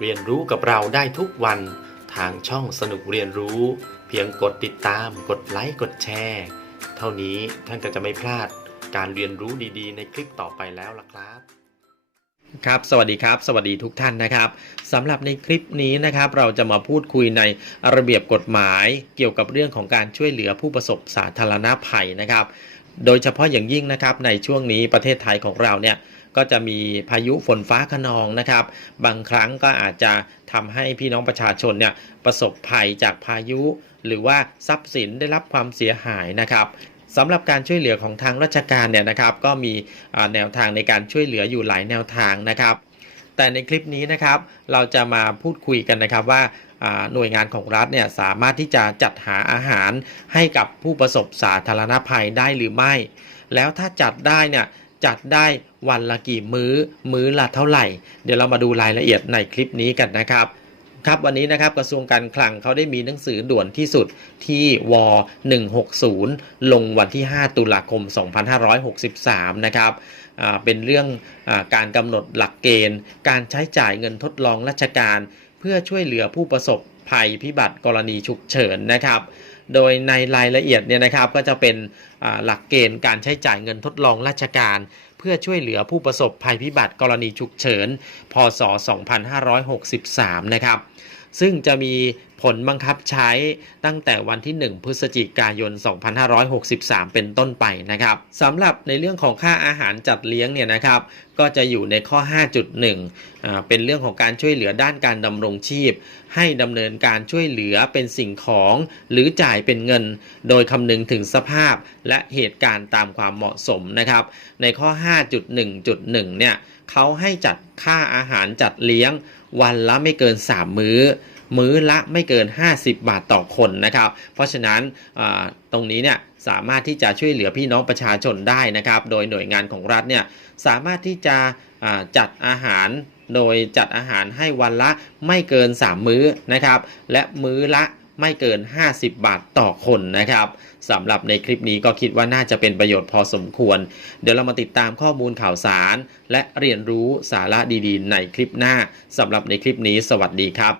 เรียนรู้กับเราได้ทุกวันทางช่องสนุกเรียนรู้ เพียงกดติดตาม กดไลค์กดแชร์ เท่านี้ท่านก็จะไม่พลาดการเรียนรู้ดีๆ ในคลิปต่อไปแล้วล่ะครับครับสวัสดีครับ สวัสดีทุกท่านนะครับสำหรับในคลิปนี้นะครับ เราจะมาพูดคุยในระเบียบกฎหมาย เกี่ยวกับเรื่องของการช่วยเหลือผู้ประสบสาธารณภัยนะครับ โดยเฉพาะอย่างยิ่งนะครับในช่วงนี้ประเทศไทยของเราเนี่ย ก็จะมีพายุฝนฟ้าขนองนะครับ บางครั้งก็อาจจะทำให้พี่น้องประชาชนเนี่ยประสบภัยจากพายุ หรือว่าทรัพย์สินได้รับความเสียหายนะครับสำหรับการช่วยเหลือของทางราชการเนี่ยนะครับ ก็มีแนวทางในการช่วยเหลืออยู่หลายแนวทางนะครับ แต่ในคลิปนี้นะครับ เราจะมาพูดคุยกันนะครับว่าหน่วยงานของรัฐเนี่ยสามารถที่จะจัดหาอาหารให้กับผู้ประสบสาธารณภัยได้หรือไม่ แล้วถ้าจัดได้เนี่ย จัดได้วันละกี่มื้อ มื้อละเท่าไหร่ เดี๋ยวเรามาดูรายละเอียดในคลิปนี้กันนะครับครับวันนี้นะครับกระทรวงการคลังเขาได้มีหนังสือด่วนที่สุดที่ว160 ลงวันที่ 5 ตุลาคม 2563 นะครับอ่าเป็นเรื่องอาการกำหนดหลักเกณฑ์ การใช้จ่ายเงินทดลองราชการ เพื่อช่วยเหลือผู้ประสบภัยพิบัติกรณีฉุกเฉินนะครับ โดยในรายละเอียดเนี่ยนะครับก็จะเป็นหลักเกณฑ์การใช้จ่ายเงินทดลองราชการ เพื่อช่วยเหลือผู้ประสบภัยพิบัติกรณีฉุกเฉิน พศ 2563 นะครับ ซึ่งจะมีผลบังคับใช้ตั้งแต่วันที่ 1 พฤศจิกายน 2563 เป็นต้นไปนะครับสำหรับในเรื่องของค่าอาหารจัดเลี้ยงเนี่ยนะครับ ก็จะอยู่ในข้อ 5.1อ่าเป็นเรื่องของการช่วยเหลือด้านการดำรงชีพ ให้ดำเนินการช่วยเหลือเป็นสิ่งของ หรือจ่ายเป็นเงิน โดยคำนึงถึงสภาพและเหตุการณ์ตามความเหมาะสมนะครับ ในข้อ 5.1.1 เนี่ยเขาให้จัด ค่าอาหารจัดเลี้ยง วันละไม่เกิน 3 มื้อ มื้อละไม่เกิน 50 บาทต่อคนนะครับ เพราะฉะนั้นตรงนี้เนี่ยสามารถที่จะช่วยเหลือพี่น้องประชาชนได้นะครับ โดยหน่วยงานของรัฐเนี่ยสามารถที่จะจัดอาหารโดยจัดอาหารให้วันละไม่เกิน 3 มื้อนะครับ และมื้อละ ไม่เกิน 50 บาทต่อคนนะครับสำหรับในคลิปนี้ก็คิดว่าน่าจะเป็นประโยชน์พอสมควร เดี๋ยวเรามาติดตามข้อมูลข่าวสาร และเรียนรู้สาระดีๆ ในคลิปหน้าสำหรับในคลิปนี้ สวัสดีครับ